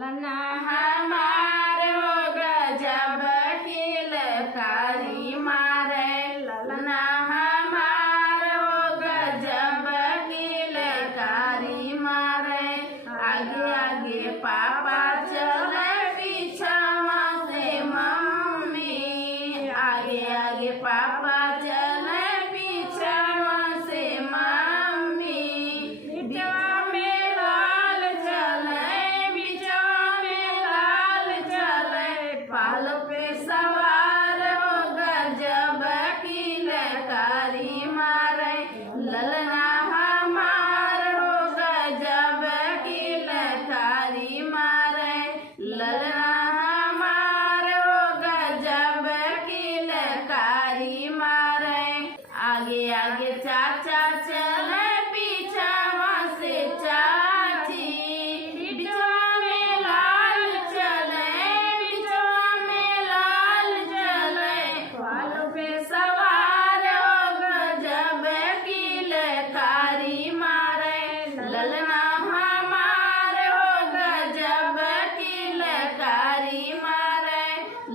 ललना हमार हो गजब किलकारी मारे। ललना हमार हो गजब किलकारी मारे। आगे आगे पापा चले पीछवा से मम्मी। आगे आगे पापा चले पीछवा से मम्मी। बिचवा में लाल चले, बिचवा में लाल चले। पाल पे सवार हो गजब किलकारी मारे। ललना हमार हो गजब किलकारी मारे। ललना हमार हो गजब किलकारी मारे। आगे आगे चाचा चले पीछवा से चाची। बिचवा में लाल चले, बिचवा में लाल चले। पाल पे सवार हो गजब किलकारी मारे। ललना हमार हो गजब किलकारी मारे।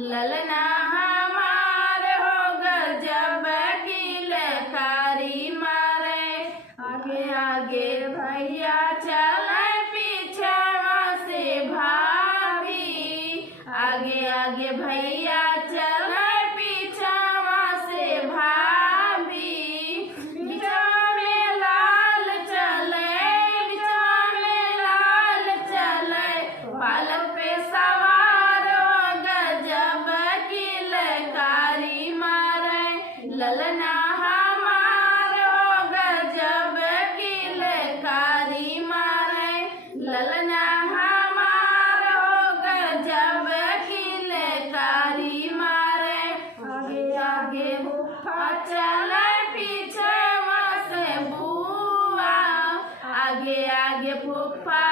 ललना हमार हो गजब किलकारी मारे। आगे आगे भैया चले पीछवा से भाभी। आगे आगे भैया चले पीछवा से भाभी। बिचवा में लाल चले, बिचवा में लाल चले। पाल पे सवार हो गजब किलकारी मारे। ललना हमार हो गजब किलकारी मारे। ललना हमार हो गजब किलकारी मारे। आगे आगे बुआ चले पीछवा से बुआ। आगे आगे फूफा